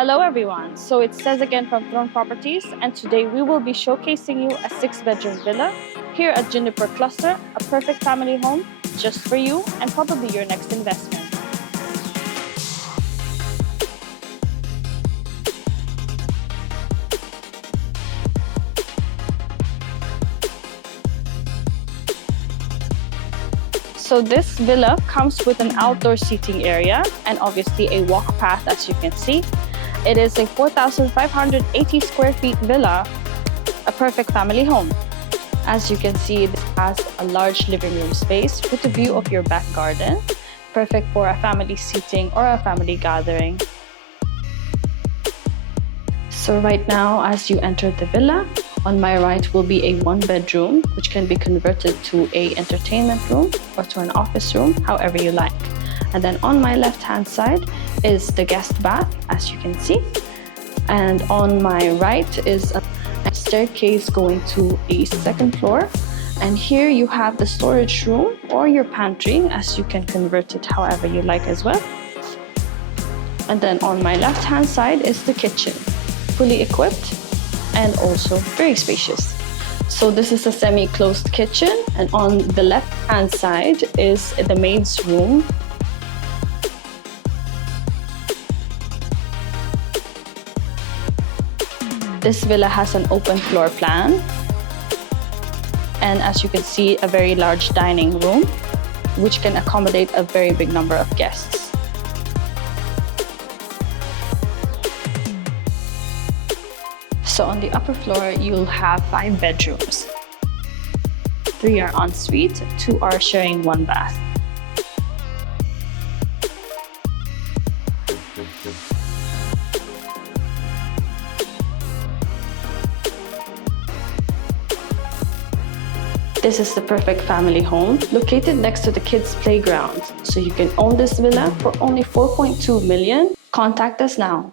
Hello everyone, so it says again from Throne Properties, and today we will be showcasing you a 6-bedroom villa here at Juniper Cluster, a perfect family home just for you and probably your next investment. So this villa comes with an outdoor seating area and obviously a walk path, as you can see. It is a 4,580 square feet villa, a perfect family home. As you can see, this has a large living room space with a view of your back garden, perfect for a family seating or a family gathering. So right now, as you enter the villa, on my right will be a 1-bedroom, which can be converted to an entertainment room or to an office room, however you like. And then on my left-hand side is the guest bath, as you can see. And on my right is a staircase going to a 2nd floor. And here you have the storage room or your pantry, as you can convert it however you like as well. And then on my left-hand side is the kitchen, fully equipped and also very spacious. So this is a semi-closed kitchen, and on the left-hand side is the maid's room. This villa has an open floor plan, and as you can see, a very large dining room, which can accommodate a very big number of guests. So on the upper floor, you'll have 5 bedrooms. 3 are en suite, 2 are sharing 1 bath. This is the perfect family home located next to the kids' playground. So you can own this villa for only 4.2 million. Contact us now.